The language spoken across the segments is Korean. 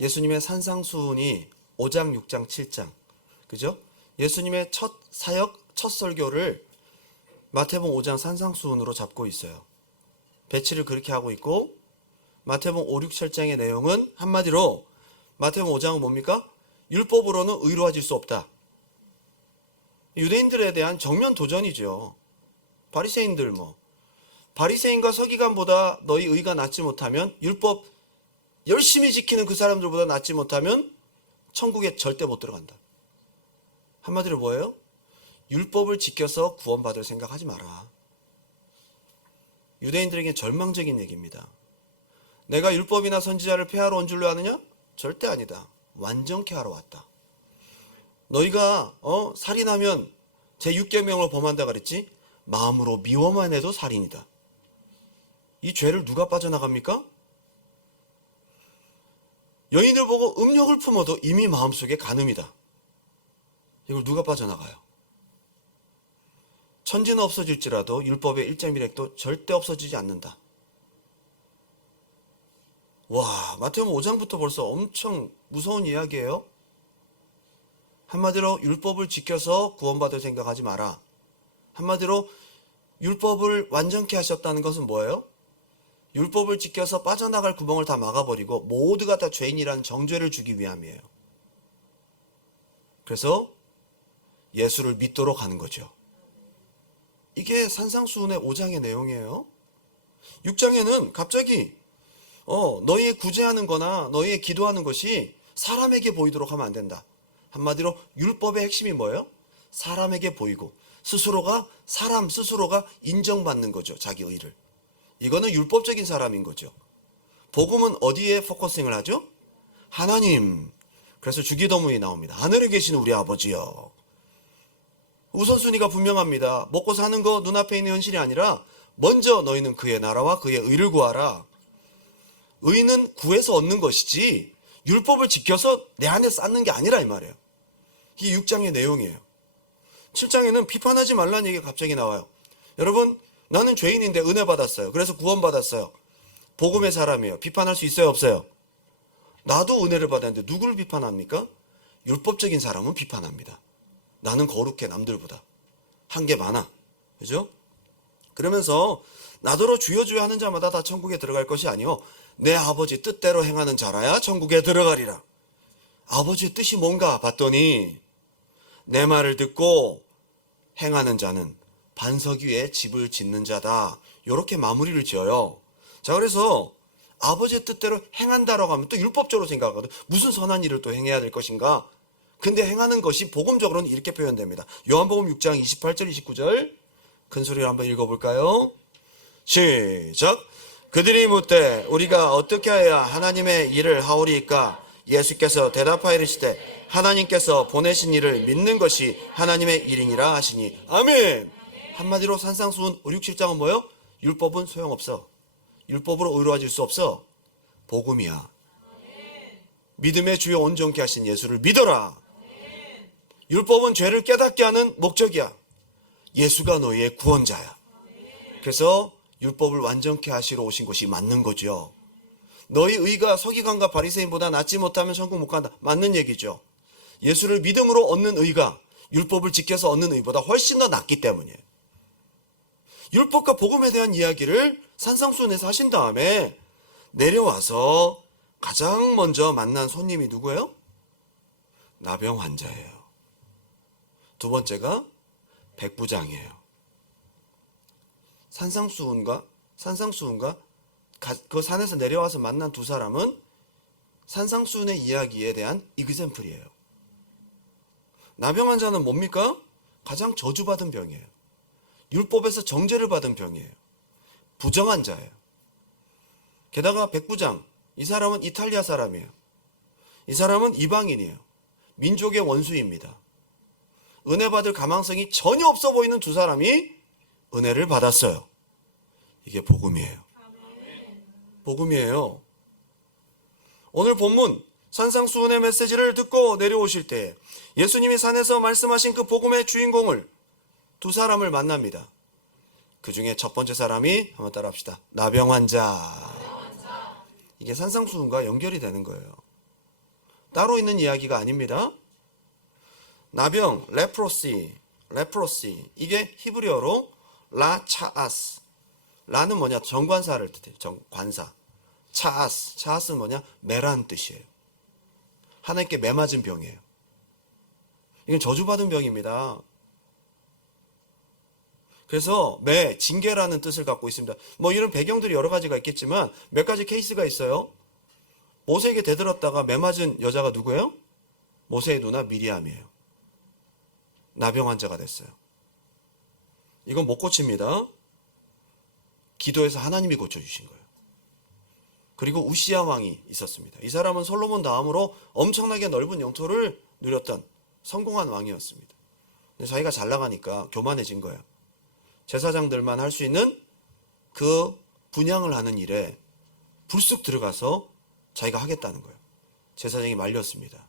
예수님의 산상수훈이 5장, 6장, 7장. 그죠? 예수님의 첫 사역, 첫 설교를 마태복음 5장 산상수훈으로 잡고 있어요. 배치를 그렇게 하고 있고, 마태복음 5, 6, 7장의 내용은 한마디로 마태복음 5장은 뭡니까? 율법으로는 의로워질 수 없다. 유대인들에 대한 정면 도전이죠. 바리새인들 바리새인과 서기관보다 너희 의가 낫지 못하면, 율법 열심히 지키는 그 사람들보다 낫지 못하면 천국에 절대 못 들어간다. 한마디로 뭐예요? 율법을 지켜서 구원받을 생각하지 마라. 유대인들에게 절망적인 얘기입니다. 내가 율법이나 선지자를 폐하러 온 줄로 아느냐? 절대 아니다. 완전케 하러 왔다. 너희가 살인하면 제6계명을 범한다 그랬지? 마음으로 미워만 해도 살인이다. 이 죄를 누가 빠져나갑니까? 여인을 보고 음욕을 품어도 이미 마음속에 간음이다. 이걸 누가 빠져나가요? 천지는 없어질지라도 율법의 1.1획도 절대 없어지지 않는다. 와, 마태복음 5장부터 벌써 엄청 무서운 이야기예요. 한마디로 율법을 지켜서 구원받을 생각하지 마라. 한마디로 율법을 완전케 하셨다는 것은 뭐예요? 율법을 지켜서 빠져나갈 구멍을 다 막아버리고 모두가 다 죄인이라는 정죄를 주기 위함이에요. 그래서 예수를 믿도록 하는 거죠. 이게 산상수훈의 5장의 내용이에요. 6장에는 갑자기 너희의 구제하는 거나 너희의 기도하는 것이 사람에게 보이도록 하면 안 된다. 한마디로 율법의 핵심이 뭐예요? 사람에게 보이고 사람 스스로가 인정받는 거죠. 자기 의를. 이거는 율법적인 사람인 거죠. 복음은 어디에 포커싱을 하죠? 하나님. 그래서 주기도문이 나옵니다. 하늘에 계신 우리 아버지여. 우선순위가 분명합니다. 먹고 사는 거 눈앞에 있는 현실이 아니라 먼저 너희는 그의 나라와 그의 의를 구하라. 의는 구해서 얻는 것이지 율법을 지켜서 내 안에 쌓는 게 아니라 이 말이에요. 이게 6장의 내용이에요. 7장에는 비판하지 말라는 얘기가 갑자기 나와요. 여러분, 나는 죄인인데 은혜 받았어요. 그래서 구원받았어요. 복음의 사람이에요. 비판할 수 있어요, 없어요? 나도 은혜를 받았는데 누구를 비판합니까? 율법적인 사람은 비판합니다. 나는 거룩해, 남들보다. 한계 많아. 그죠? 그러면서 나더러 주여 주여 하는 자마다 다 천국에 들어갈 것이 아니요 내 아버지 뜻대로 행하는 자라야 천국에 들어가리라. 아버지의 뜻이 뭔가 봤더니 내 말을 듣고 행하는 자는 반석 위에 집을 짓는 자다. 이렇게 마무리를 지어요. 자, 그래서 아버지의 뜻대로 행한다라고 하면 또 율법적으로 생각하거든. 무슨 선한 일을 또 행해야 될 것인가? 근데 행하는 것이 복음적으로는 이렇게 표현됩니다. 요한복음 6장 28절 29절 큰 소리로 한번 읽어볼까요? 시작. 그들이 묻되 우리가 어떻게 해야 하나님의 일을 하오리이까? 예수께서 대답하여 이르시되 하나님께서 보내신 일을 믿는 것이 하나님의 일이니라 하시니 아멘. 한마디로 산상수훈 5, 6, 7장은 뭐예요? 율법은 소용없어. 율법으로 의로워질 수 없어. 복음이야. 믿음의 주요 온전케 하신 예수를 믿어라. 율법은 죄를 깨닫게 하는 목적이야. 예수가 너희의 구원자야. 그래서 율법을 완전케 하시러 오신 것이 맞는 거죠. 너희 의가 서기관과 바리새인보다 낫지 못하면 천국 못 간다. 맞는 얘기죠. 예수를 믿음으로 얻는 의가 율법을 지켜서 얻는 의보다 훨씬 더 낫기 때문이에요. 율법과 복음에 대한 이야기를 산상수훈에서 하신 다음에 내려와서 가장 먼저 만난 손님이 누구예요? 나병 환자예요. 두 번째가 백부장이에요. 산상수훈과 그 산에서 내려와서 만난 두 사람은 산상수훈의 이야기에 대한 이그샘플이에요. 나병 환자는 뭡니까? 가장 저주받은 병이에요. 율법에서 정죄를 받은 병이에요. 부정한 자예요. 게다가 백부장, 이 사람은 이탈리아 사람이에요. 이 사람은 이방인이에요. 민족의 원수입니다. 은혜 받을 가망성이 전혀 없어 보이는 두 사람이 은혜를 받았어요. 이게 복음이에요. 복음이에요. 오늘 본문 산상수훈의 메시지를 듣고 내려오실 때 예수님이 산에서 말씀하신 그 복음의 주인공을 두 사람을 만납니다. 그 중에 첫 번째 사람이 한번 따라합시다. 나병 환자. 이게 산상수훈과 연결이 되는 거예요. 따로 있는 이야기가 아닙니다. 나병, 레프로시, 이게 히브리어로 라차아스. 라는 뭐냐? 정관사를 뜻해요. 정관사. 차아스는 뭐냐? 매라는 뜻이에요. 하나님께 매맞은 병이에요. 이건 저주받은 병입니다. 그래서 징계라는 뜻을 갖고 있습니다. 뭐 이런 배경들이 여러 가지가 있겠지만 몇 가지 케이스가 있어요. 모세에게 대들었다가 매 맞은 여자가 누구예요? 모세의 누나 미리암이에요. 나병 환자가 됐어요. 이건 못 고칩니다. 기도해서 하나님이 고쳐주신 거예요. 그리고 우시야 왕이 있었습니다. 이 사람은 솔로몬 다음으로 엄청나게 넓은 영토를 누렸던 성공한 왕이었습니다. 근데 자기가 잘 나가니까 교만해진 거예요. 제사장들만 할 수 있는 그 분향을 하는 일에 불쑥 들어가서 자기가 하겠다는 거예요. 제사장이 말렸습니다.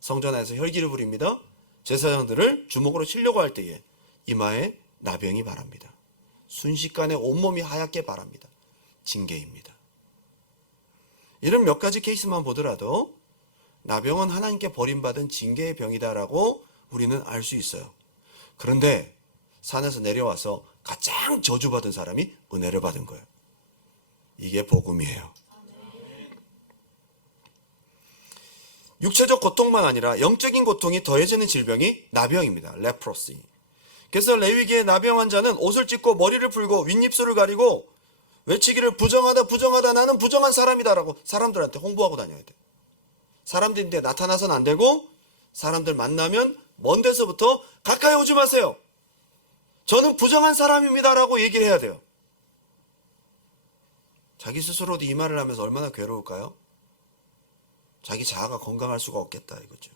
성전 안에서 혈기를 부립니다. 제사장들을 주먹으로 치려고 할 때에 이마에 나병이 바랍니다. 순식간에 온몸이 하얗게 바랍니다. 징계입니다. 이런 몇 가지 케이스만 보더라도 나병은 하나님께 버림받은 징계의 병이다라고 우리는 알 수 있어요. 그런데 산에서 내려와서 가장 저주받은 사람이 은혜를 받은 거예요. 이게 복음이에요. 육체적 고통만 아니라 영적인 고통이 더해지는 질병이 나병입니다. 레프로시. 그래서 레위기의 나병 환자는 옷을 찢고 머리를 풀고 윗입술을 가리고 외치기를 부정하다 나는 부정한 사람이다라고 사람들한테 홍보하고 다녀야 돼. 사람들인데 나타나서는 안 되고 사람들 만나면 먼 데서부터 가까이 오지 마세요. 저는 부정한 사람입니다라고 얘기를 해야 돼요. 자기 스스로도 이 말을 하면서 얼마나 괴로울까요? 자기 자아가 건강할 수가 없겠다 이거죠.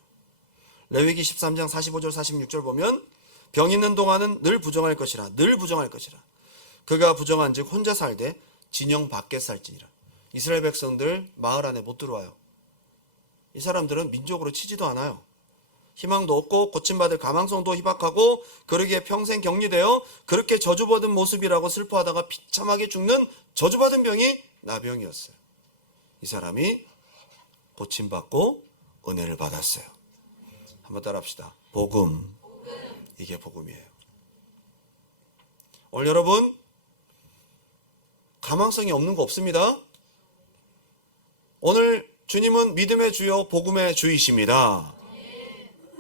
레위기 13장 45절 46절 보면 병 있는 동안은 늘 부정할 것이라 그가 부정한 즉 혼자 살되 진영 밖에 살지니라. 이스라엘 백성들 마을 안에 못 들어와요. 이 사람들은 민족으로 치지도 않아요. 희망도 없고 고침받을 가망성도 희박하고 그러기에 평생 격리되어 그렇게 저주받은 모습이라고 슬퍼하다가 비참하게 죽는 저주받은 병이 나병이었어요. 이 사람이 고침받고 은혜를 받았어요. 한번 따라합시다. 복음. 이게 복음이에요. 오늘 여러분 가망성이 없는 거 없습니다. 오늘 주님은 믿음의 주요 복음의 주이십니다.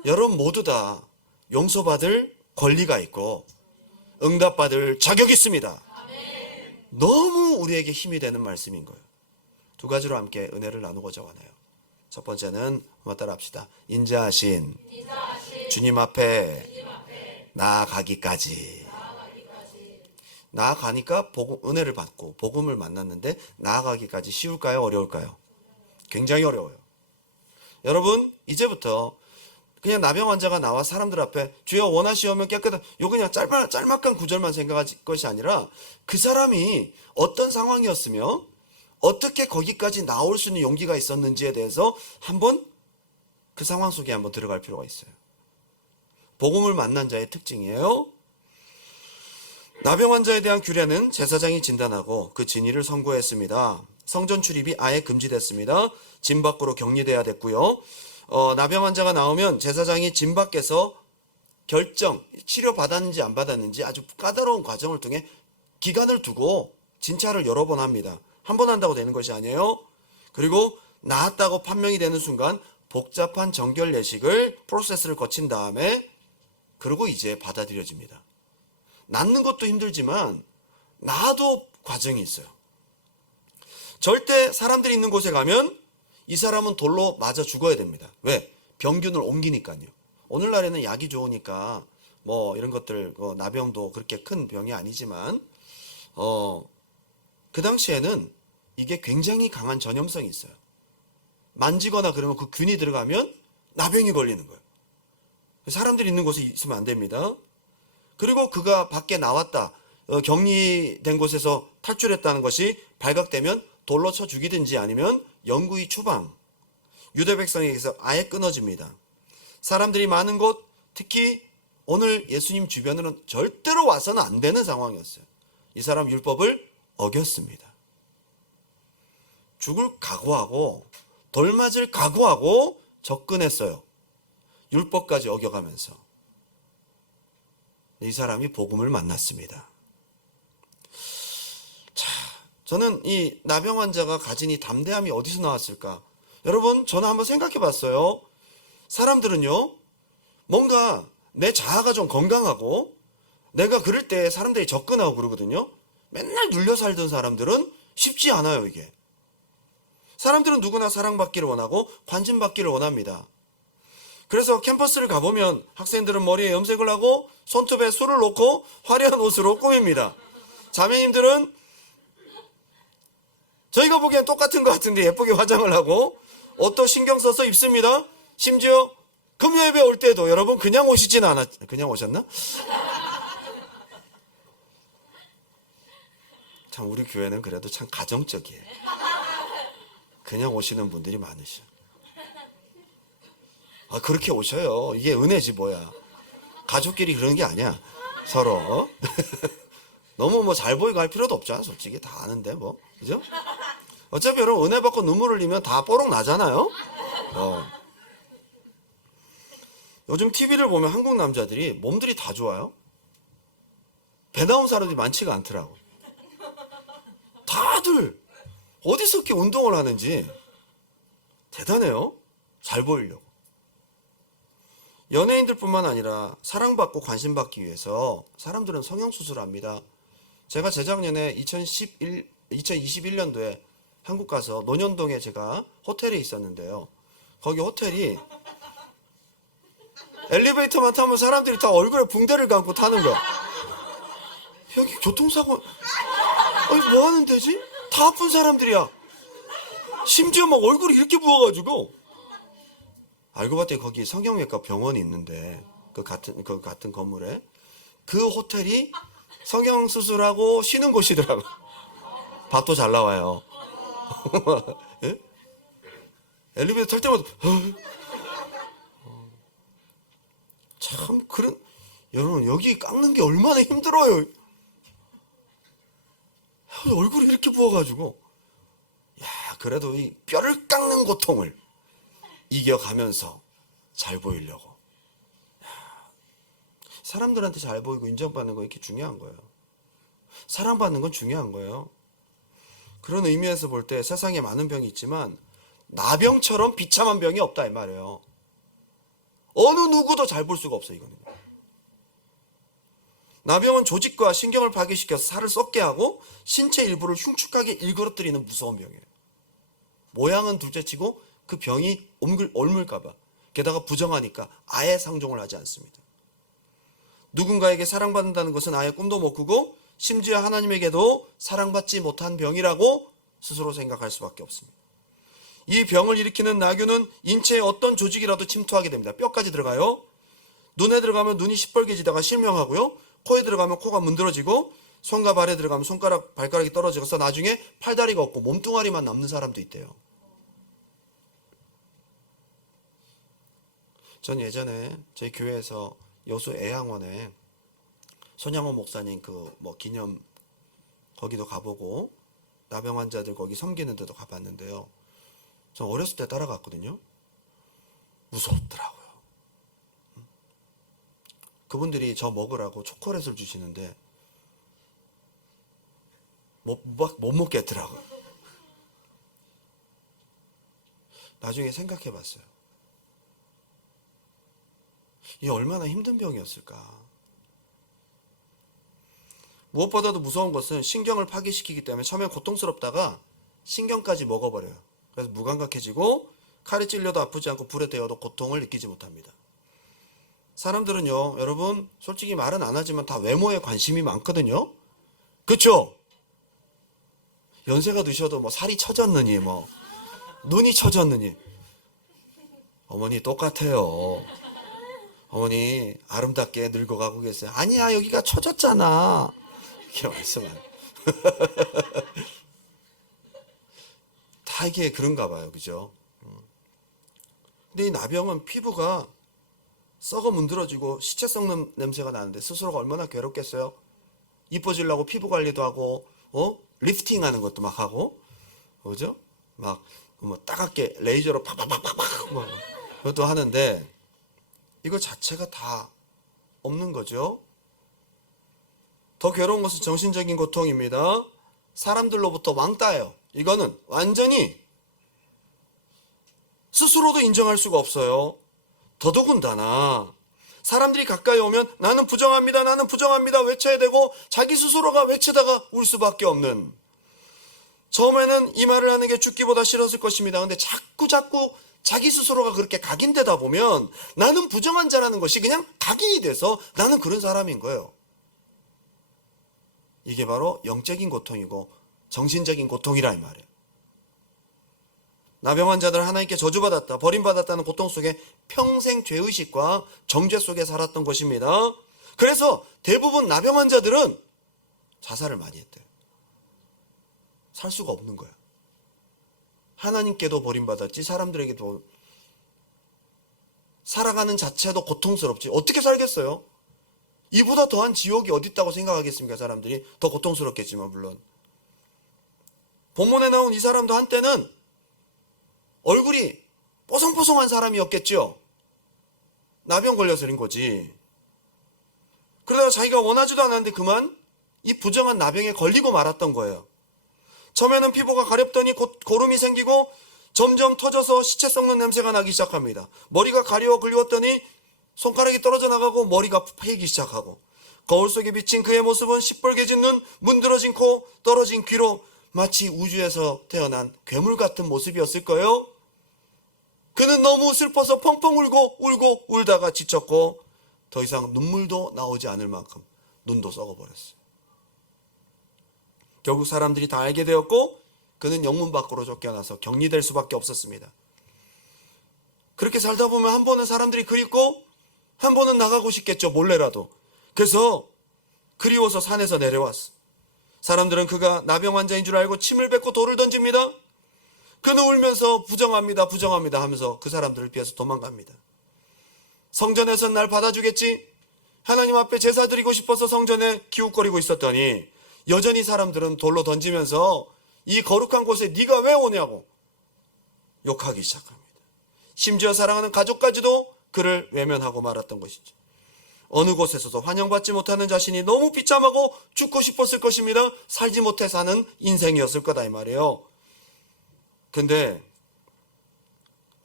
여러분 모두 다 용서받을 권리가 있고 응답받을 자격이 있습니다. 너무 우리에게 힘이 되는 말씀인 거예요. 두 가지로 함께 은혜를 나누고자 하네요. 첫 번째는 한번 따라합시다. 인자하신 주님 앞에 나아가기까지. 나아가니까 은혜를 받고 복음을 만났는데 나아가기까지 쉬울까요? 어려울까요? 굉장히 어려워요. 여러분 이제부터 그냥 나병 환자가 나와 사람들 앞에 주여 원하시오면 깨끗한 요 그냥 짤막한 구절만 생각할 것이 아니라 그 사람이 어떤 상황이었으며 어떻게 거기까지 나올 수 있는 용기가 있었는지에 대해서 한번 그 상황 속에 한번 들어갈 필요가 있어요. 복음을 만난 자의 특징이에요. 나병 환자에 대한 규례는 제사장이 진단하고 그 진위를 선고했습니다. 성전 출입이 아예 금지됐습니다. 진 밖으로 격리돼야 됐고요. 나병 환자가 나오면 제사장이 진 밖에서 결정, 치료받았는지 안 받았는지 아주 까다로운 과정을 통해 기간을 두고 진찰을 여러 번 합니다. 한 번 한다고 되는 것이 아니에요. 그리고 나았다고 판명이 되는 순간 복잡한 정결 예식을 프로세스를 거친 다음에 그리고 이제 받아들여집니다. 낫는 것도 힘들지만 나아도 과정이 있어요. 절대 사람들이 있는 곳에 가면 이 사람은 돌로 맞아 죽어야 됩니다. 왜? 병균을 옮기니까요. 오늘날에는 약이 좋으니까 뭐 이런 것들 나병도 그렇게 큰 병이 아니지만 그 당시에는 이게 굉장히 강한 전염성이 있어요. 만지거나 그러면 그 균이 들어가면 나병이 걸리는 거예요. 사람들이 있는 곳에 있으면 안 됩니다. 그리고 그가 밖에 나왔다. 격리된 곳에서 탈출했다는 것이 발각되면 돌로 쳐 죽이든지 아니면 영구히 추방. 유대 백성에게서 아예 끊어집니다. 사람들이 많은 곳, 특히 오늘 예수님 주변으로는 절대로 와서는 안 되는 상황이었어요. 이 사람 율법을 어겼습니다. 죽을 각오하고 돌 맞을 각오하고 접근했어요. 율법까지 어겨가면서. 이 사람이 복음을 만났습니다. 자, 저는 이 나병 환자가 가진 이 담대함이 어디서 나왔을까? 여러분, 저는 한번 생각해 봤어요. 사람들은요, 뭔가 내 자아가 좀 건강하고 내가 그럴 때 사람들이 접근하고 그러거든요. 맨날 눌려 살던 사람들은 쉽지 않아요, 이게. 사람들은 누구나 사랑받기를 원하고 관심받기를 원합니다. 그래서 캠퍼스를 가보면 학생들은 머리에 염색을 하고 손톱에 술을 놓고 화려한 옷으로 꾸밉니다. 자매님들은 저희가 보기엔 똑같은 것 같은데 예쁘게 화장을 하고 옷도 신경 써서 입습니다. 심지어 금요예배 올 때도 여러분 그냥 오시진 그냥 오셨나? 참 우리 교회는 그래도 참 가정적이에요. 그냥 오시는 분들이 많으셔. 그렇게 오셔요. 이게 은혜지 뭐야. 가족끼리 그러는 게 아니야. 서로. 너무 뭐 잘 보이고 할 필요도 없잖아. 솔직히 다 아는데 뭐. 그죠? 어차피 여러분 은혜 받고 눈물 흘리면 다 뽀록 나잖아요. 요즘 TV를 보면 한국 남자들이 몸들이 다 좋아요. 배 나온 사람들이 많지가 않더라고. 다들 어디서 이렇게 운동을 하는지 대단해요. 잘 보이려고. 연예인들뿐만 아니라 사랑받고 관심받기 위해서 사람들은 성형수술을 합니다. 제가 재작년에 2021년도에 한국 가서 논현동에 제가 호텔에 있었는데요. 거기 호텔이 엘리베이터만 타면 사람들이 다 얼굴에 붕대를 감고 타는 거야. 여기 교통사고 아니 뭐 하는 데지? 다 아픈 사람들이야. 심지어 막 얼굴이 이렇게 부어가지고. 알고 봤더니 거기 성형외과 병원이 있는데 그 같은 건물에 그 호텔이 성형수술하고 쉬는 곳이더라고. 밥도 잘 나와요. 예? 엘리베이터 탈 때마다 참 그런 여러분 여기 깎는 게 얼마나 힘들어요. 얼굴이 이렇게 부어가지고 그래도 이 뼈를 깎는 고통을 이겨가면서 잘 보이려고. 사람들한테 잘 보이고 인정받는 거 이렇게 중요한 거예요. 사랑받는 건 중요한 거예요. 그런 의미에서 볼 때 세상에 많은 병이 있지만 나병처럼 비참한 병이 없다 이 말이에요. 어느 누구도 잘 볼 수가 없어 이거는. 나병은 조직과 신경을 파괴시켜서 살을 썩게 하고 신체 일부를 흉측하게 일그러뜨리는 무서운 병이에요. 모양은 둘째치고 그 병이 옮을까봐 게다가 부정하니까 아예 상종을 하지 않습니다. 누군가에게 사랑받는다는 것은 아예 꿈도 못 꾸고 심지어 하나님에게도 사랑받지 못한 병이라고 스스로 생각할 수밖에 없습니다. 이 병을 일으키는 나균은 인체의 어떤 조직이라도 침투하게 됩니다. 뼈까지 들어가요. 눈에 들어가면 눈이 시뻘개지다가 실명하고요. 코에 들어가면 코가 문드러지고 손과 발에 들어가면 발가락이 떨어져서 나중에 팔다리가 없고 몸뚱아리만 남는 사람도 있대요. 전 예전에 저희 교회에서 여수 애양원에 손양원 목사님 기념 거기도 가보고 나병 환자들 거기 섬기는 데도 가봤는데요. 전 어렸을 때 따라갔거든요. 무섭더라고요. 그분들이 저 먹으라고 초콜릿을 주시는데 못 먹겠더라고요. 나중에 생각해 봤어요. 이게 얼마나 힘든 병이었을까. 무엇보다도 무서운 것은 신경을 파괴시키기 때문에 처음엔 고통스럽다가 신경까지 먹어버려요. 그래서 무감각해지고 칼에 찔려도 아프지 않고 불에 데워도 고통을 느끼지 못합니다. 사람들은요, 여러분 솔직히 말은 안 하지만 다 외모에 관심이 많거든요. 그렇죠? 연세가 드셔도 뭐 살이 처졌느니 뭐 눈이 처졌느니 어머니 똑같아요. 어머니 아름답게 늙어가고 계세요. 아니야 여기가 처졌잖아. 이렇게 말씀하세요. 다 이게 그런가 봐요. 그죠? 근데 이 나병은 피부가 썩어 문드러지고 시체 썩는 냄새가 나는데 스스로가 얼마나 괴롭겠어요? 이뻐지려고 피부 관리도 하고 리프팅 하는 것도 막 하고 그죠? 막 뭐 따갑게 레이저로 팍팍팍팍 막 그것도 하는데 이거 자체가 다 없는 거죠. 더 괴로운 것은 정신적인 고통입니다. 사람들로부터 왕따예요. 이거는 완전히 스스로도 인정할 수가 없어요. 더더군다나 사람들이 가까이 오면 나는 부정합니다, 나는 부정합니다 외쳐야 되고 자기 스스로가 외치다가 울 수밖에 없는, 처음에는 이 말을 하는 게 죽기보다 싫었을 것입니다. 근데 자꾸 자기 스스로가 그렇게 각인되다 보면 나는 부정한 자라는 것이 그냥 각인이 돼서 나는 그런 사람인 거예요. 이게 바로 영적인 고통이고 정신적인 고통이라 이 말이에요. 나병 환자들 하나님께 저주받았다, 버림받았다는 고통 속에 평생 죄의식과 정죄 속에 살았던 것입니다. 그래서 대부분 나병 환자들은 자살을 많이 했대요. 살 수가 없는 거야. 하나님께도 버림받았지 사람들에게도, 살아가는 자체도 고통스럽지 어떻게 살겠어요? 이보다 더한 지옥이 어디 있다고 생각하겠습니까? 사람들이 더 고통스럽겠지만 물론. 본문에 나온 이 사람도 한때는 얼굴이 뽀송뽀송한 사람이었겠죠. 나병 걸려서 그런 거지. 그러다가 자기가 원하지도 않았는데 그만 이 부정한 나병에 걸리고 말았던 거예요. 처음에는 피부가 가렵더니 곧 고름이 생기고 점점 터져서 시체 썩는 냄새가 나기 시작합니다. 머리가 가려워 그리웠더니 손가락이 떨어져 나가고 머리가 패이기 시작하고, 거울 속에 비친 그의 모습은 시뻘개진 눈, 문드러진 코, 떨어진 귀로 마치 우주에서 태어난 괴물 같은 모습이었을 거예요. 그는 너무 슬퍼서 펑펑 울고 울다가 지쳤고 더 이상 눈물도 나오지 않을 만큼 눈도 썩어버렸어요. 결국 사람들이 다 알게 되었고 그는 영문 밖으로 쫓겨나서 격리될 수밖에 없었습니다. 그렇게 살다 보면 한 번은 사람들이 그립고 한 번은 나가고 싶겠죠, 몰래라도. 그래서 그리워서 산에서 내려왔어. 사람들은 그가 나병 환자인 줄 알고 침을 뱉고 돌을 던집니다. 그는 울면서 부정합니다 하면서 그 사람들을 피해서 도망갑니다. 성전에선 날 받아주겠지, 하나님 앞에 제사 드리고 싶어서 성전에 기웃거리고 있었더니 여전히 사람들은 돌로 던지면서 이 거룩한 곳에 네가 왜 오냐고 욕하기 시작합니다. 심지어 사랑하는 가족까지도 그를 외면하고 말았던 것이죠. 어느 곳에서도 환영받지 못하는 자신이 너무 비참하고 죽고 싶었을 것입니다. 살지 못해 사는 인생이었을 거다 이 말이에요. 근데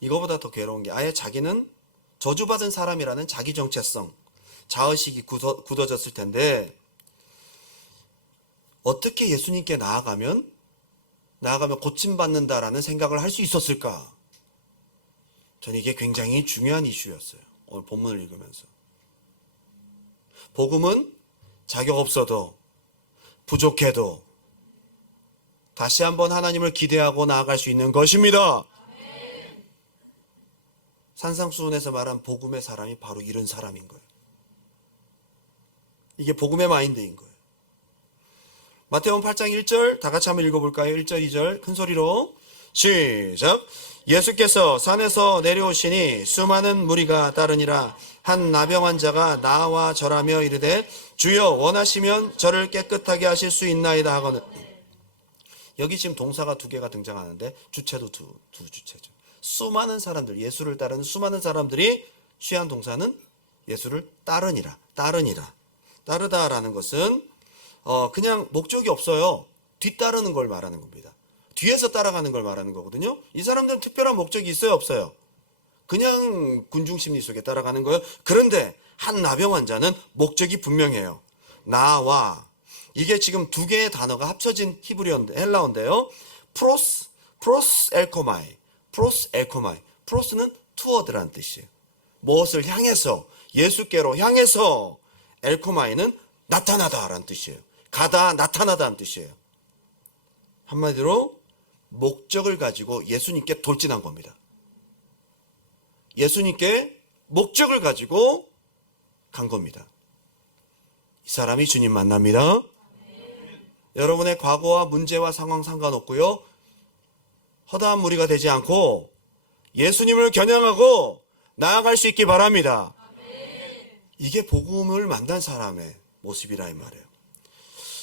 이거보다 더 괴로운 게 아예 자기는 저주받은 사람이라는 자기 정체성, 자의식이 굳어졌을 텐데 어떻게 예수님께 나아가면 고침받는다라는 생각을 할 수 있었을까? 저는 이게 굉장히 중요한 이슈였어요. 오늘 본문을 읽으면서. 복음은 자격 없어도 부족해도 다시 한번 하나님을 기대하고 나아갈 수 있는 것입니다. 산상수훈에서 말한 복음의 사람이 바로 이런 사람인 거예요. 이게 복음의 마인드인 거예요. 마태복음 8장 1절 다 같이 한번 읽어볼까요? 1절 2절 큰 소리로 시작. 예수께서 산에서 내려오시니 수많은 무리가 따르니라. 한 나병 환자가 나와 절하며 이르되 주여 원하시면 저를 깨끗하게 하실 수 있나이다 하거늘. 여기 지금 동사가 두 개가 등장하는데 주체도 두 주체죠. 수많은 사람들, 예수를 따르는 수많은 사람들이 취한 동사는 예수를 따르니라. 따르다라는 것은 그냥 목적이 없어요. 뒤따르는 걸 말하는 겁니다. 뒤에서 따라가는 걸 말하는 거거든요. 이 사람들은 특별한 목적이 있어요, 없어요? 그냥 군중심리 속에 따라가는 거예요. 그런데 한 나병 환자는 목적이 분명해요. 나와, 이게 지금 두 개의 단어가 합쳐진 히브리어인데, 헬라어인데요. 프로스 엘코마이. 프로스는 투어드라는 뜻이에요. 무엇을 향해서, 예수께로 향해서. 엘코마이는 나타나다라는 뜻이에요. 가다, 나타나다는 뜻이에요. 한마디로 목적을 가지고 예수님께 돌진한 겁니다. 예수님께 목적을 가지고 간 겁니다. 이 사람이 주님 만납니다. 여러분의 과거와 문제와 상황 상관없고요. 허다한 무리가 되지 않고 예수님을 겨냥하고 나아갈 수 있기 바랍니다. 이게 복음을 만난 사람의 모습이라 이 말이에요.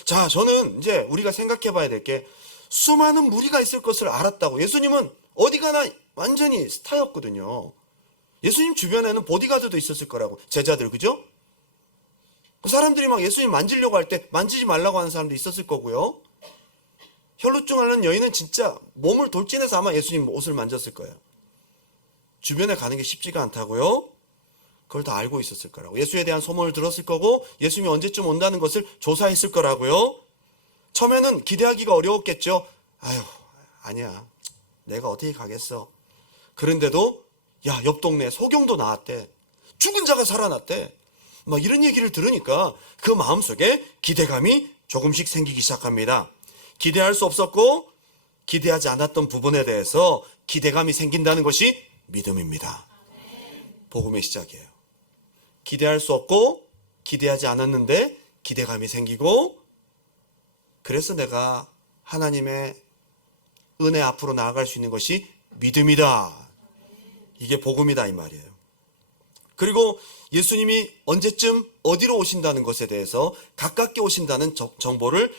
자, 저는 이제 우리가 생각해 봐야 될 게 수많은 무리가 있을 것을 알았다고. 예수님은 어디 가나 완전히 스타였거든요. 예수님 주변에는 보디가드도 있었을 거라고, 제자들, 그죠? 그 사람들이 막 예수님 만지려고 할 때 만지지 말라고 하는 사람도 있었을 거고요. 혈루증 앓는 여인은 진짜 몸을 돌진해서 아마 예수님 옷을 만졌을 거예요. 주변에 가는 게 쉽지가 않다고요. 그걸 다 알고 있었을 거라고. 예수에 대한 소문을 들었을 거고 예수님이 언제쯤 온다는 것을 조사했을 거라고요. 처음에는 기대하기가 어려웠겠죠. 아유, 아니야, 내가 어떻게 가겠어. 그런데도 야, 옆 동네 소경도 나왔대. 죽은 자가 살아났대. 막 이런 얘기를 들으니까 그 마음속에 기대감이 조금씩 생기기 시작합니다. 기대할 수 없었고 기대하지 않았던 부분에 대해서 기대감이 생긴다는 것이 믿음입니다. 복음의 시작이에요. 기대할 수 없고 기대하지 않았는데 기대감이 생기고, 그래서 내가 하나님의 은혜 앞으로 나아갈 수 있는 것이 믿음이다. 이게 복음이다 이 말이에요. 그리고 예수님이 언제쯤 어디로 오신다는 것에 대해서 가깝게 오신다는 정보를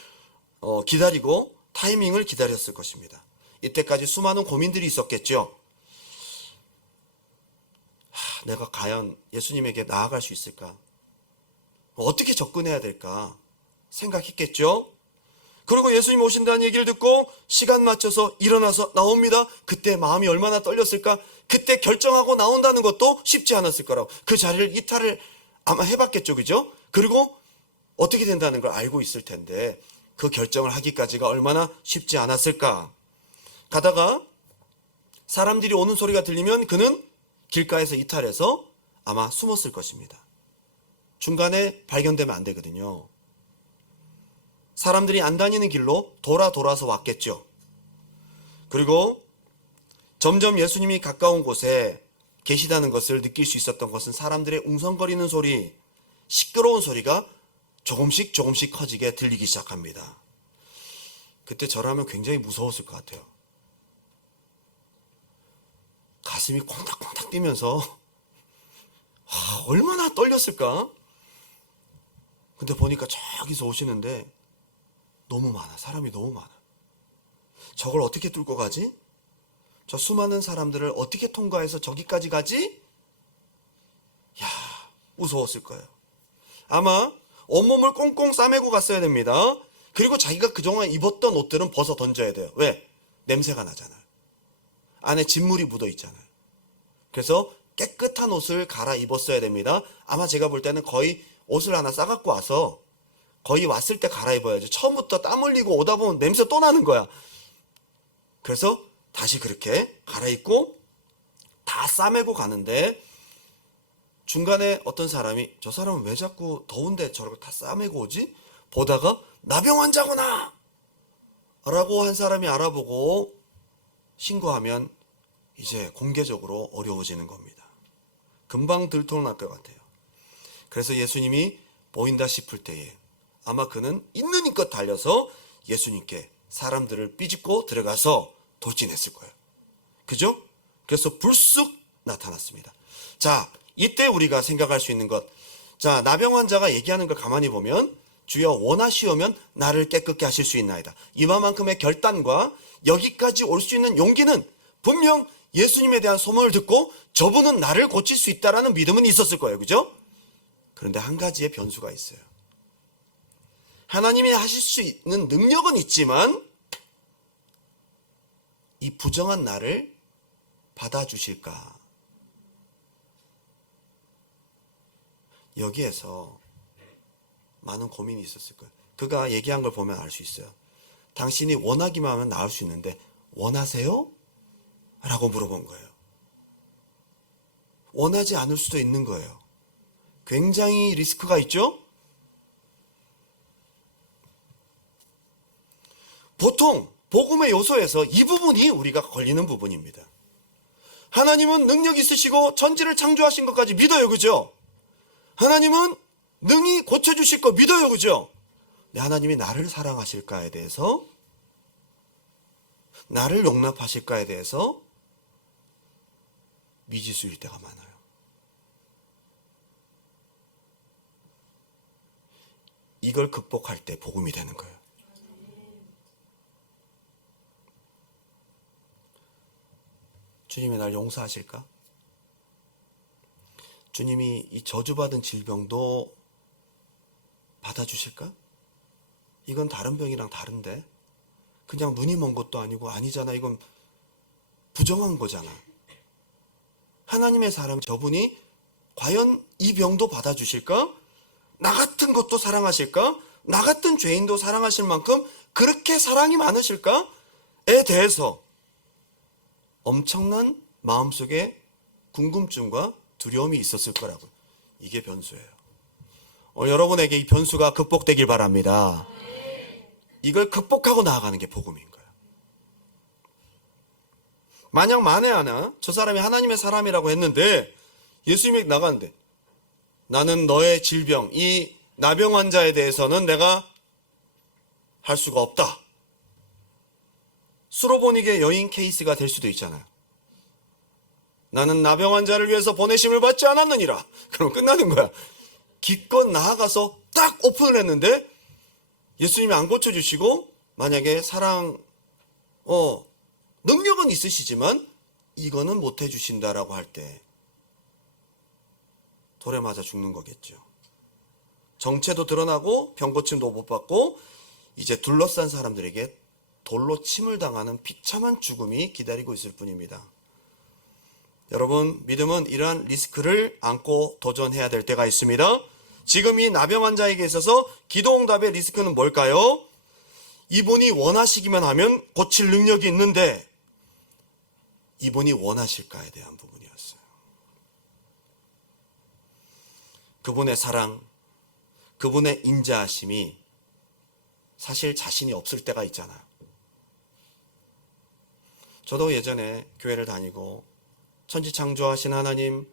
기다리고 타이밍을 기다렸을 것입니다. 이때까지 수많은 고민들이 있었겠죠. 내가 과연 예수님에게 나아갈 수 있을까? 어떻게 접근해야 될까? 생각했겠죠. 그리고 예수님 오신다는 얘기를 듣고 시간 맞춰서 일어나서 나옵니다. 그때 마음이 얼마나 떨렸을까? 그때 결정하고 나온다는 것도 쉽지 않았을 거라고. 그 자리를 이탈을 아마 해봤겠죠, 그죠? 그리고 어떻게 된다는 걸 알고 있을 텐데 그 결정을 하기까지가 얼마나 쉽지 않았을까? 가다가 사람들이 오는 소리가 들리면 그는 길가에서 이탈해서 아마 숨었을 것입니다. 중간에 발견되면 안 되거든요. 사람들이 안 다니는 길로 돌아서 왔겠죠. 그리고 점점 예수님이 가까운 곳에 계시다는 것을 느낄 수 있었던 것은 사람들의 웅성거리는 소리, 시끄러운 소리가 조금씩 커지게 들리기 시작합니다. 그때 저라면 굉장히 무서웠을 것 같아요. 가슴이 콩닥콩닥 뛰면서 얼마나 떨렸을까? 근데 보니까 저기서 오시는데 너무 많아. 사람이 너무 많아. 저걸 어떻게 뚫고 가지? 저 수많은 사람들을 어떻게 통과해서 저기까지 가지? 야, 무서웠을 거예요. 아마 온몸을 꽁꽁 싸매고 갔어야 됩니다. 그리고 자기가 그동안 입었던 옷들은 벗어 던져야 돼요. 왜? 냄새가 나잖아요. 안에 진물이 묻어 있잖아요. 그래서 깨끗한 옷을 갈아입었어야 됩니다. 아마 제가 볼 때는 거의 옷을 하나 싸갖고 와서 거의 왔을 때 갈아입어야죠. 처음부터 땀 흘리고 오다 보면 냄새 또 나는 거야. 그래서 다시 그렇게 갈아입고 다 싸매고 가는데 중간에 어떤 사람이 저 사람은 왜 자꾸 더운데 저렇게 다 싸매고 오지? 보다가 나병 환자구나! 라고 한 사람이 알아보고 신고하면 이제 공개적으로 어려워지는 겁니다. 금방 들통날 것 같아요. 그래서 예수님이 보인다 싶을 때에 아마 그는 있는 힘껏 달려서 예수님께 사람들을 삐집고 들어가서 돌진했을 거예요. 그죠? 그래서 불쑥 나타났습니다. 자, 이때 우리가 생각할 수 있는 것. 자, 나병 환자가 얘기하는 걸 가만히 보면 주여 원하시오면 나를 깨끗게 하실 수 있나이다. 이만큼의 결단과 여기까지 올 수 있는 용기는 분명 예수님에 대한 소문을 듣고 저분은 나를 고칠 수 있다라는 믿음은 있었을 거예요. 그죠? 그런데 한 가지의 변수가 있어요. 하나님이 하실 수 있는 능력은 있지만 이 부정한 나를 받아주실까? 여기에서 많은 고민이 있었을 거예요. 그가 얘기한 걸 보면 알 수 있어요. 당신이 원하기만 하면 나을 수 있는데 원하세요? 라고 물어본 거예요. 원하지 않을 수도 있는 거예요. 굉장히 리스크가 있죠? 보통 복음의 요소에서 이 부분이 우리가 걸리는 부분입니다. 하나님은 능력 있으시고 천지를 창조하신 것까지 믿어요. 그죠? 하나님은 능히 고쳐주실 거 믿어요. 그죠? 근데 하나님이 나를 사랑하실까에 대해서, 나를 용납하실까에 대해서 미지수일 때가 많아요. 이걸 극복할 때 복음이 되는 거예요. 주님이 날 용서하실까? 주님이 이 저주받은 질병도 받아주실까? 이건 다른 병이랑 다른데 그냥 눈이 먼 것도 아니고 아니잖아. 이건 부정한 거잖아. 하나님의 사람 저분이 과연 이 병도 받아주실까? 나 같은 것도 사랑하실까? 나 같은 죄인도 사랑하실 만큼 그렇게 사랑이 많으실까?에 대해서 엄청난 마음속에 궁금증과 두려움이 있었을 거라고. 이게 변수예요. 여러분에게 이 변수가 극복되길 바랍니다. 이걸 극복하고 나아가는 게 복음인 거예요. 만약 만에 하나 저 사람이 하나님의 사람이라고 했는데 예수님이 나가는데 나는 너의 질병, 이 나병 환자에 대해서는 내가 할 수가 없다. 수로보니게 여인 케이스가 될 수도 있잖아요. 나는 나병 환자를 위해서 보내심을 받지 않았느니라. 그럼 끝나는 거야. 기껏 나아가서 딱 오픈을 했는데 예수님이 안 고쳐주시고 만약에 능력은 있으시지만 이거는 못 해주신다라고 할 때 돌에 맞아 죽는 거겠죠. 정체도 드러나고 병 고침도 못 받고 이제 둘러싼 사람들에게 돌로 침을 당하는 비참한 죽음이 기다리고 있을 뿐입니다. 여러분, 믿음은 이러한 리스크를 안고 도전해야 될 때가 있습니다. 지금 이 나병 환자에게 있어서 기도응답의 리스크는 뭘까요? 이분이 원하시기만 하면 고칠 능력이 있는데 이분이 원하실까에 대한 부분이었어요. 그분의 사랑, 그분의 인자하심이 사실 자신이 없을 때가 있잖아요. 저도 예전에 교회를 다니고 천지창조하신 하나님,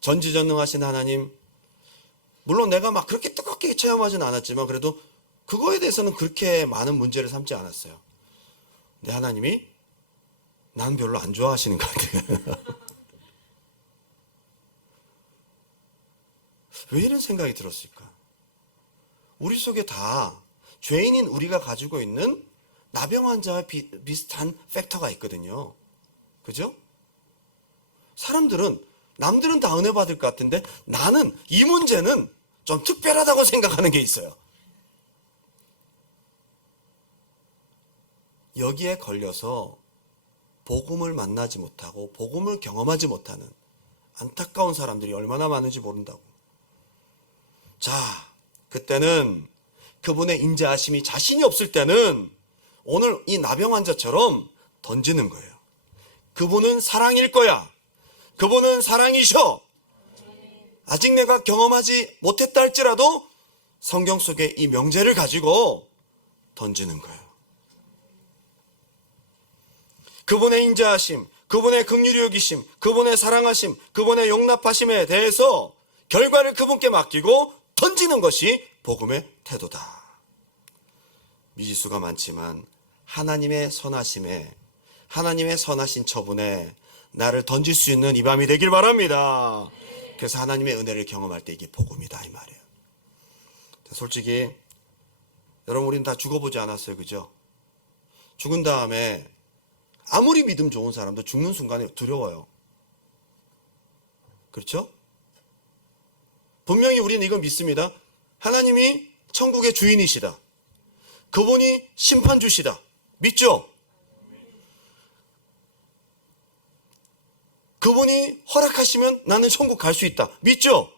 전지전능하신 하나님, 물론 내가 막 그렇게 뜨겁게 체험하지는 않았지만 그래도 그거에 대해서는 그렇게 많은 문제를 삼지 않았어요. 근데 하나님이 난 별로 안 좋아하시는 것 같아요. 왜 이런 생각이 들었을까? 우리 속에 다 죄인인 우리가 가지고 있는 나병 환자와 비슷한 팩터가 있거든요. 그죠? 남들은 다 은혜 받을 것 같은데 나는 이 문제는 좀 특별하다고 생각하는 게 있어요. 여기에 걸려서 복음을 만나지 못하고 복음을 경험하지 못하는 안타까운 사람들이 얼마나 많은지 모른다고. 자, 그때는 그분의 인자하심이 자신이 없을 때는 오늘 이 나병 환자처럼 던지는 거예요. 그분은 사랑일 거야. 그분은 사랑이셔. 아직 내가 경험하지 못했다 할지라도 성경 속에 이 명제를 가지고 던지는 거예요. 그분의 인자하심, 그분의 긍휼히 여기심, 그분의 사랑하심, 그분의 용납하심에 대해서 결과를 그분께 맡기고 던지는 것이 복음의 태도다. 미지수가 많지만 하나님의 선하심에, 하나님의 선하신 처분에 나를 던질 수 있는 이 밤이 되길 바랍니다. 그래서 하나님의 은혜를 경험할 때 이게 복음이다 이 말이에요. 솔직히 여러분, 우리는 다 죽어보지 않았어요, 그죠? 죽은 다음에 아무리 믿음 좋은 사람도 죽는 순간에 두려워요. 그렇죠? 분명히 우리는 이걸 믿습니다. 하나님이 천국의 주인이시다. 그분이 심판주시다. 믿죠? 그분이 허락하시면 나는 천국 갈 수 있다. 믿죠?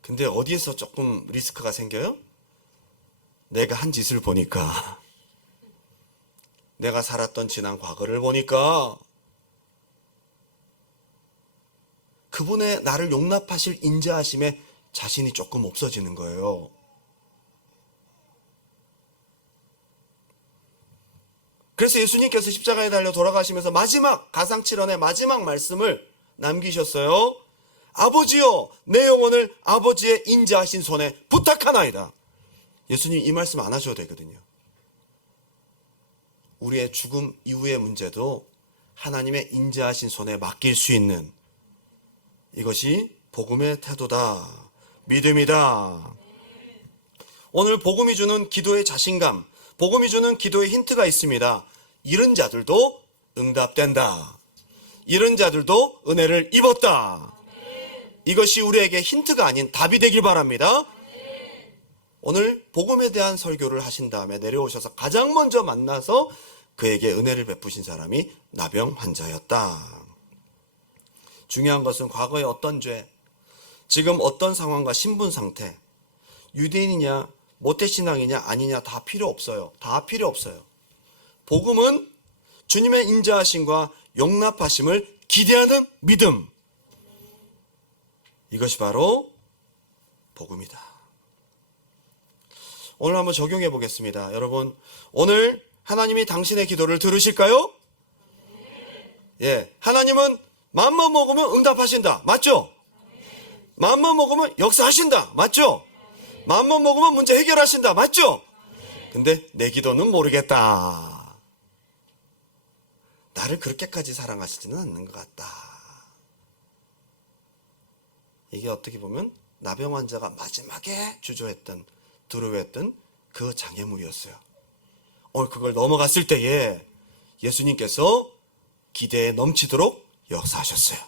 근데 어디에서 조금 리스크가 생겨요? 내가 한 짓을 보니까, 내가 살았던 지난 과거를 보니까 그분의 나를 용납하실 인자하심에 자신이 조금 없어지는 거예요. 그래서 예수님께서 십자가에 달려 돌아가시면서 마지막 가상칠언의 마지막 말씀을 남기셨어요. 아버지여, 내 영혼을 아버지의 인자하신 손에 부탁하나이다. 예수님 이 말씀 안 하셔도 되거든요. 우리의 죽음 이후의 문제도 하나님의 인자하신 손에 맡길 수 있는, 이것이 복음의 태도다, 믿음이다. 오늘 복음이 주는 기도의 자신감, 복음이 주는 기도의 힌트가 있습니다. 잃은 자들도 응답된다. 잃은 자들도 은혜를 입었다. 이것이 우리에게 힌트가 아닌 답이 되길 바랍니다. 오늘 복음에 대한 설교를 하신 다음에 내려오셔서 가장 먼저 만나서 그에게 은혜를 베푸신 사람이 나병 환자였다. 중요한 것은 과거의 어떤 죄, 지금 어떤 상황과 신분 상태, 유대인이냐 모태신앙이냐 아니냐 다 필요 없어요. 다 필요 없어요. 복음은 주님의 인자하심과 용납하심을 기대하는 믿음. 이것이 바로 복음이다. 오늘 한번 적용해 보겠습니다. 여러분, 오늘 하나님이 당신의 기도를 들으실까요? 예, 하나님은 마음만 먹으면 응답하신다. 맞죠? 마음만 먹으면 역사하신다. 맞죠? 마음만 먹으면 문제 해결하신다. 맞죠? 근데 내 기도는 모르겠다. 나를 그렇게까지 사랑하시지는 않는 것 같다. 이게 어떻게 보면 나병 환자가 마지막에 주저했던, 두려워했던 그 장애물이었어요. 오늘 그걸 넘어갔을 때에 예수님께서 기대에 넘치도록 역사하셨어요.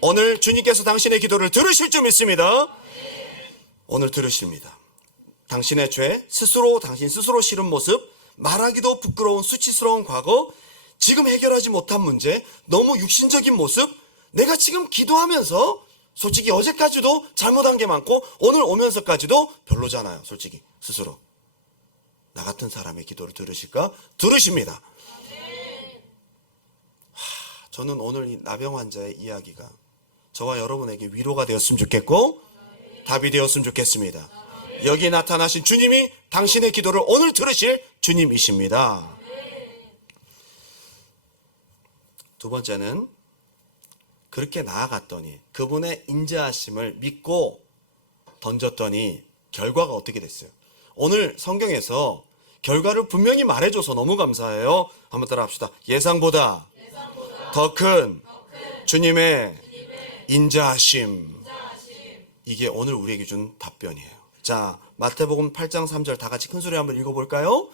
오늘 주님께서 당신의 기도를 들으실 줄 믿습니다. 오늘 들으십니다. 당신의 죄, 당신 스스로 싫은 모습, 말하기도 부끄러운 수치스러운 과거, 지금 해결하지 못한 문제, 너무 육신적인 모습, 내가 지금 기도하면서 솔직히 어제까지도 잘못한 게 많고 오늘 오면서까지도 별로잖아요. 솔직히 스스로. 나 같은 사람의 기도를 들으실까? 들으십니다. 저는 오늘 이 나병 환자의 이야기가 저와 여러분에게 위로가 되었으면 좋겠고 답이 되었으면 좋겠습니다. 여기 나타나신 주님이 당신의 기도를 오늘 들으실 주님이십니다. 두 번째는 그렇게 나아갔더니 그분의 인자하심을 믿고 던졌더니 결과가 어떻게 됐어요? 오늘 성경에서 결과를 분명히 말해줘서 너무 감사해요. 한번 따라 합시다. 예상보다 더 큰 주님의 인자하심. 이게 오늘 우리에게 준 답변이에요. 자, 마태복음 8장 3절 다 같이 큰 소리 한번 읽어볼까요?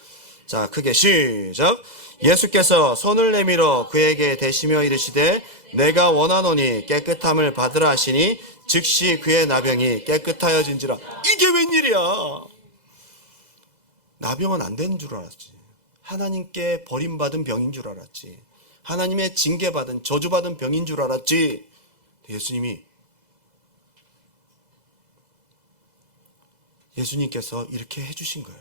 자, 크게 시작. 예수께서 손을 내밀어 그에게 대시며 이르시되 내가 원하노니 깨끗함을 받으라 하시니 즉시 그의 나병이 깨끗하여진지라. 이게 웬일이야? 나병은 안 되는 줄 알았지. 하나님께 버림받은 병인 줄 알았지. 하나님의 징계받은 저주받은 병인 줄 알았지. 예수님께서 이렇게 해주신 거예요.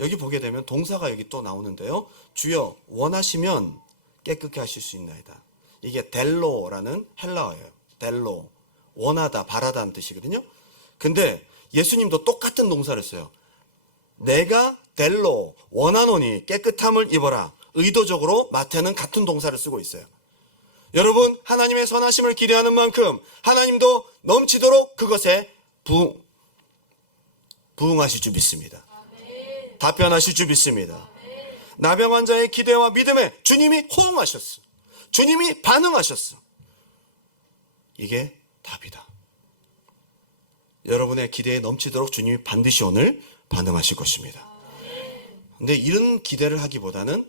여기 보게 되면 동사가 여기 또 나오는데요. 주여 원하시면 깨끗게 하실 수 있나이다. 이게 델로라는 헬라어예요. 델로, 원하다, 바라다는 뜻이거든요. 근데 예수님도 똑같은 동사를 써요. 내가 델로, 원하노니 깨끗함을 입어라. 의도적으로 마태는 같은 동사를 쓰고 있어요. 여러분, 하나님의 선하심을 기대하는 만큼 하나님도 넘치도록 그것에 부응하실 줄 믿습니다. 답변하실 줄 믿습니다. 나병 환자의 기대와 믿음에 주님이 호응하셨어. 주님이 반응하셨어. 이게 답이다. 여러분의 기대에 넘치도록 주님이 반드시 오늘 반응하실 것입니다. 근데 이런 기대를 하기보다는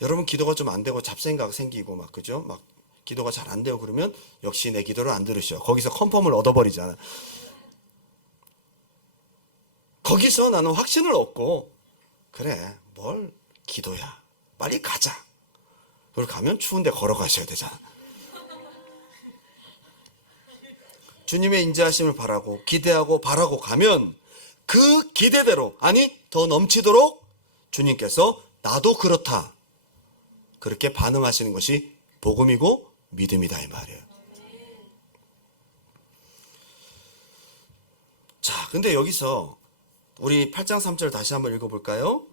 여러분 기도가 좀 안 되고 잡생각 생기고 막 그죠? 막 기도가 잘 안 되고 그러면 역시 내 기도를 안 들으셔. 거기서 컨펌을 얻어버리잖아. 거기서 나는 확신을 얻고 그래 뭘 기도야 빨리 가자. 그걸 가면 추운데 걸어가셔야 되잖아. 주님의 인자하심을 바라고 기대하고 바라고 가면 그 기대대로 아니 더 넘치도록 주님께서 나도 그렇다 그렇게 반응하시는 것이 복음이고 믿음이다 이 말이에요. 자, 근데 여기서 우리 8장 3절 다시 한번 읽어볼까요?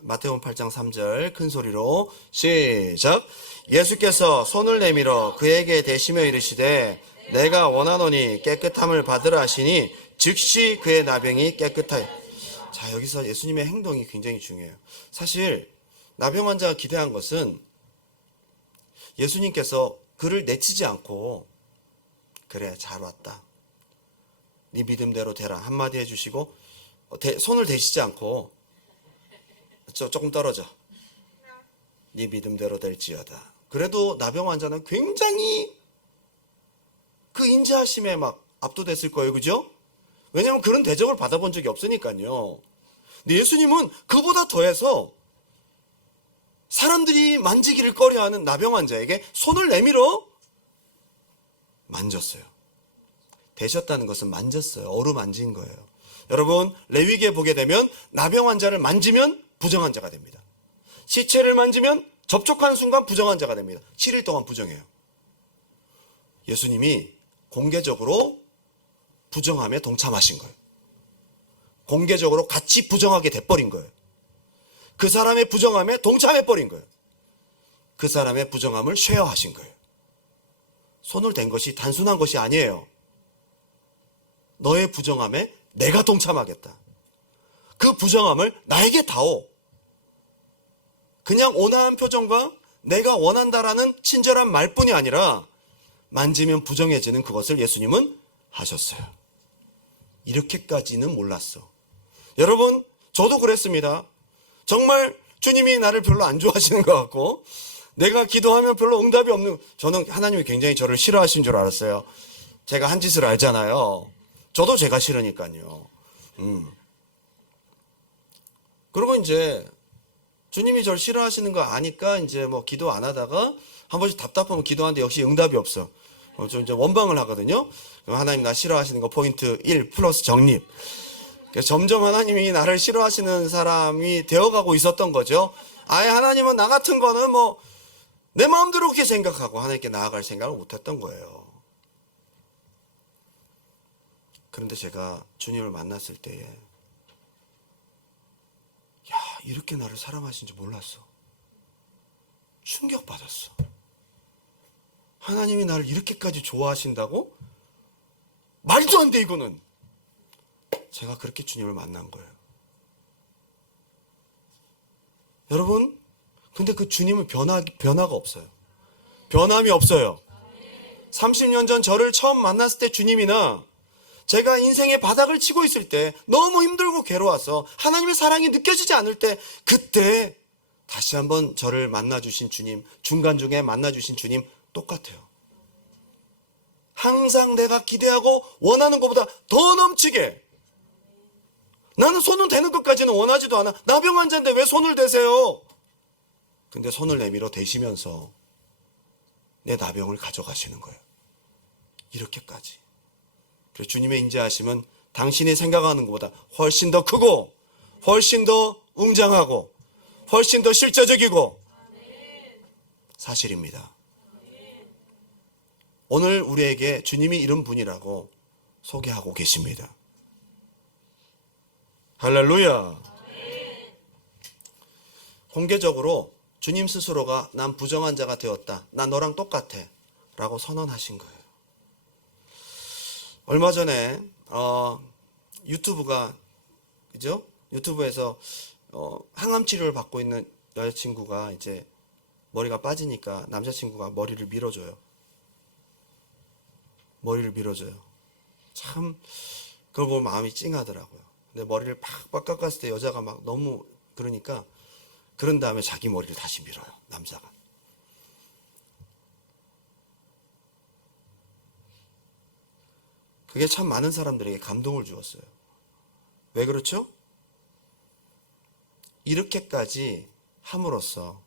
마태복음 8장 3절 큰 소리로 시작. 예수께서 손을 내밀어 그에게 대시며 이르시되 내가 원하노니 깨끗함을 받으라 하시니 즉시 그의 나병이 깨끗하여. 자, 여기서 예수님의 행동이 굉장히 중요해요. 사실 나병 환자가 기대한 것은 예수님께서 그를 내치지 않고 그래 잘 왔다. 네 믿음대로 되라 한마디 해주시고 손을 대시지 않고 조금 떨어져. 네 믿음대로 될지어다. 그래도 나병 환자는 굉장히 그 인자하심에 막 압도됐을 거예요. 그죠? 왜냐하면 그런 대접을 받아본 적이 없으니까요. 근데 예수님은 그보다 더해서 사람들이 만지기를 꺼려하는 나병 환자에게 손을 내밀어 만졌어요. 대셨다는 것은 만졌어요. 어루만진 거예요. 여러분, 레위기에 보게 되면 나병 환자를 만지면 부정한 자가 됩니다. 시체를 만지면 접촉하는 순간 부정한 자가 됩니다. 7일 동안 부정해요. 예수님이 공개적으로 부정함에 동참하신 거예요. 공개적으로 같이 부정하게 돼버린 거예요. 그 사람의 부정함에 동참해버린 거예요. 그 사람의 부정함을 쉐어하신 거예요. 손을 댄 것이 단순한 것이 아니에요. 너의 부정함에 내가 동참하겠다. 그 부정함을 나에게 다오. 그냥 온화한 표정과 내가 원한다라는 친절한 말뿐이 아니라 만지면 부정해지는 그것을 예수님은 하셨어요. 이렇게까지는 몰랐어. 여러분, 저도 그랬습니다. 정말 주님이 나를 별로 안 좋아하시는 것 같고 내가 기도하면 별로 응답이 없는, 저는 하나님이 굉장히 저를 싫어하신 줄 알았어요. 제가 한 짓을 알잖아요. 저도 제가 싫으니까요. 그리고 이제 주님이 저를 싫어하시는 거 아니까 이제 뭐 기도 안 하다가 한 번씩 답답하면 기도하는데 역시 응답이 없어. 좀 이제 원방을 하거든요. 하나님 나 싫어하시는 거 포인트 1 플러스 정립. 점점 하나님이 나를 싫어하시는 사람이 되어가고 있었던 거죠. 아예 하나님은 나 같은 거는 뭐 내 마음대로 그렇게 생각하고 하나님께 나아갈 생각을 못했던 거예요. 그런데 제가 주님을 만났을 때에 야, 이렇게 나를 사랑하신지 몰랐어. 충격받았어. 하나님이 나를 이렇게까지 좋아하신다고? 말도 안 돼 이거는. 제가 그렇게 주님을 만난 거예요. 여러분, 근데 그 주님은 변화가 없어요. 변함이 없어요. 30년 전 저를 처음 만났을 때 주님이나 제가 인생의 바닥을 치고 있을 때 너무 힘들고 괴로워서 하나님의 사랑이 느껴지지 않을 때 그때 다시 한번 저를 만나주신 주님, 중간중에 만나주신 주님 똑같아요. 항상 내가 기대하고 원하는 것보다 더 넘치게. 나는 손을 대는 것까지는 원하지도 않아. 나병 환자인데 왜 손을 대세요? 근데 손을 내밀어 대시면서 내 나병을 가져가시는 거예요. 이렇게까지. 그래서 주님의 인자하심은 당신이 생각하는 것보다 훨씬 더 크고 훨씬 더 웅장하고 훨씬 더 실제적이고 사실입니다. 오늘 우리에게 주님이 이런 분이라고 소개하고 계십니다. 할렐루야. 공개적으로 주님 스스로가 난 부정한 자가 되었다. 난 너랑 똑같아. 라고 선언하신 거예요. 얼마 전에 유튜브가 그죠? 유튜브에서 항암 치료를 받고 있는 여자친구가 이제 머리가 빠지니까 남자친구가 머리를 밀어줘요. 머리를 밀어줘요. 참 그걸 보면 마음이 찡하더라고요. 근데 머리를 팍팍 깎았을 때 여자가 막 너무 그러니까 그런 다음에 자기 머리를 다시 밀어요. 남자가. 그게 참 많은 사람들에게 감동을 주었어요. 왜 그렇죠? 이렇게까지 함으로써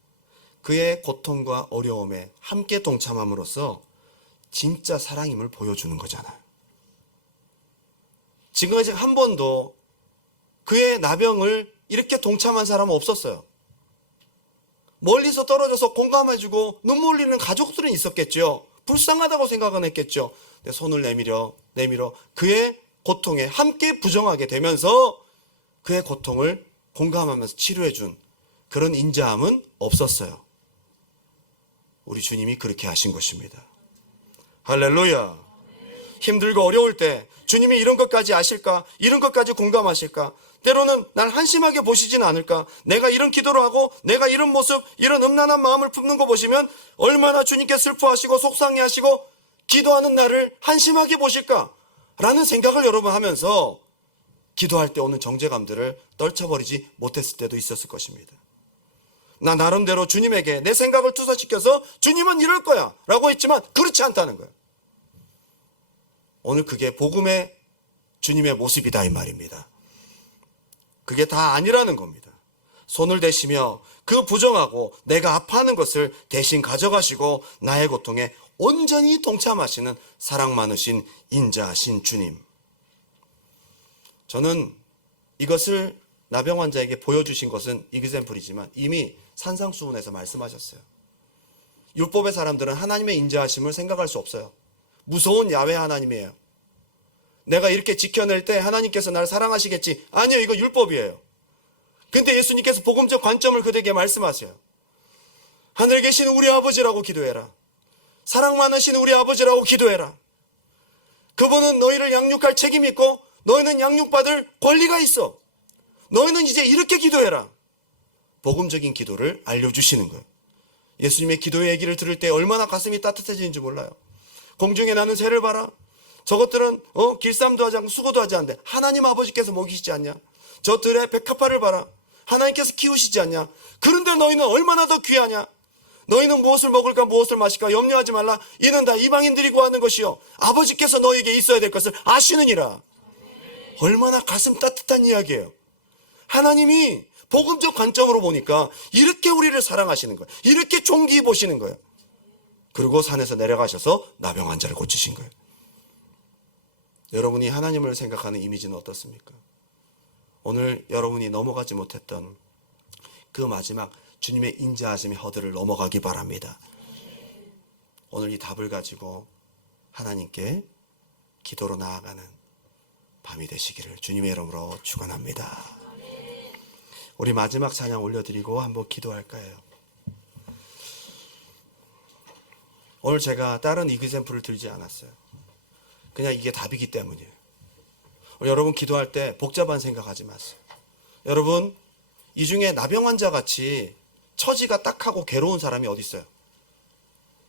그의 고통과 어려움에 함께 동참함으로써 진짜 사랑임을 보여주는 거잖아요. 지금까지 한 번도 그의 나병을 이렇게 동참한 사람은 없었어요. 멀리서 떨어져서 공감해주고 눈물 흘리는 가족들은 있었겠죠. 불쌍하다고 생각은 했겠죠. 근데 손을 내밀어 그의 고통에 함께 부정하게 되면서 그의 고통을 공감하면서 치료해준 그런 인자함은 없었어요. 우리 주님이 그렇게 하신 것입니다. 할렐루야. 힘들고 어려울 때 주님이 이런 것까지 아실까? 이런 것까지 공감하실까? 때로는 날 한심하게 보시진 않을까? 내가 이런 기도를 하고 내가 이런 모습, 이런 음란한 마음을 품는 거 보시면 얼마나 주님께 슬퍼하시고 속상해하시고 기도하는 나를 한심하게 보실까? 라는 생각을 여러분 하면서 기도할 때 오는 정죄감들을 떨쳐버리지 못했을 때도 있었을 것입니다. 나 나름대로 주님에게 내 생각을 투사시켜서 주님은 이럴 거야 라고 했지만 그렇지 않다는 거예요. 오늘 그게 복음의 주님의 모습이다 이 말입니다. 그게 다 아니라는 겁니다. 손을 대시며 그 부정하고 내가 아파하는 것을 대신 가져가시고 나의 고통에 온전히 동참하시는 사랑 많으신 인자하신 주님. 저는 이것을 나병 환자에게 보여주신 것은 이그샘플이지만 이미 산상수훈에서 말씀하셨어요. 율법의 사람들은 하나님의 인자하심을 생각할 수 없어요. 무서운 야훼 하나님이에요. 내가 이렇게 지켜낼 때 하나님께서 나를 사랑하시겠지. 아니요, 이거 율법이에요. 근데 예수님께서 복음적 관점을 그들에게 말씀하세요. 하늘에 계시는 우리 아버지라고 기도해라. 사랑 많으신 우리 아버지라고 기도해라. 그분은 너희를 양육할 책임이 있고 너희는 양육받을 권리가 있어. 너희는 이제 이렇게 기도해라. 복음적인 기도를 알려주시는 거예요. 예수님의 기도의 얘기를 들을 때 얼마나 가슴이 따뜻해지는지 몰라요. 공중에 나는 새를 봐라. 저것들은 길쌈도 하지 않고 수고도 하지 않는데 하나님 아버지께서 먹이시지 않냐. 저 들의 백합화를 봐라. 하나님께서 키우시지 않냐. 그런데 너희는 얼마나 더 귀하냐. 너희는 무엇을 먹을까 무엇을 마실까 염려하지 말라. 이는 다 이방인들이 구하는 것이요 아버지께서 너희에게 있어야 될 것을 아시느니라. 얼마나 가슴 따뜻한 이야기예요. 하나님이 복음적 관점으로 보니까 이렇게 우리를 사랑하시는 거예요. 이렇게 존귀히 보시는 거예요. 그리고 산에서 내려가셔서 나병 환자를 고치신 거예요. 여러분이 하나님을 생각하는 이미지는 어떻습니까? 오늘 여러분이 넘어가지 못했던 그 마지막 주님의 인자하심의 허들을 넘어가기 바랍니다. 오늘 이 답을 가지고 하나님께 기도로 나아가는 밤이 되시기를 주님의 이름으로 축원합니다. 우리 마지막 찬양 올려드리고 한번 기도할 거예요. 오늘 제가 다른 이그샘플을 들지 않았어요. 그냥 이게 답이기 때문이에요. 여러분 기도할 때 복잡한 생각하지 마세요. 여러분 이 중에 나병 환자 같이 처지가 딱하고 괴로운 사람이 어디 있어요?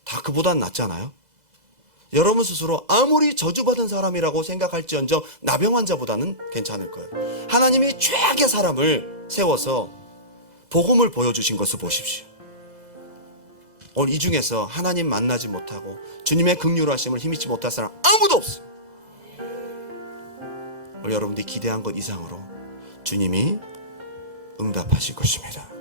다 그보단 낫잖아요. 여러분 스스로 아무리 저주받은 사람이라고 생각할지언정 나병 환자보다는 괜찮을 거예요. 하나님이 최악의 사람을 세워서 복음을 보여주신 것을 보십시오. 오늘 이 중에서 하나님 만나지 못하고 주님의 긍휼하심을 힘입지 못할 사람 아무도 없어요. 오늘 여러분들이 기대한 것 이상으로 주님이 응답하실 것입니다.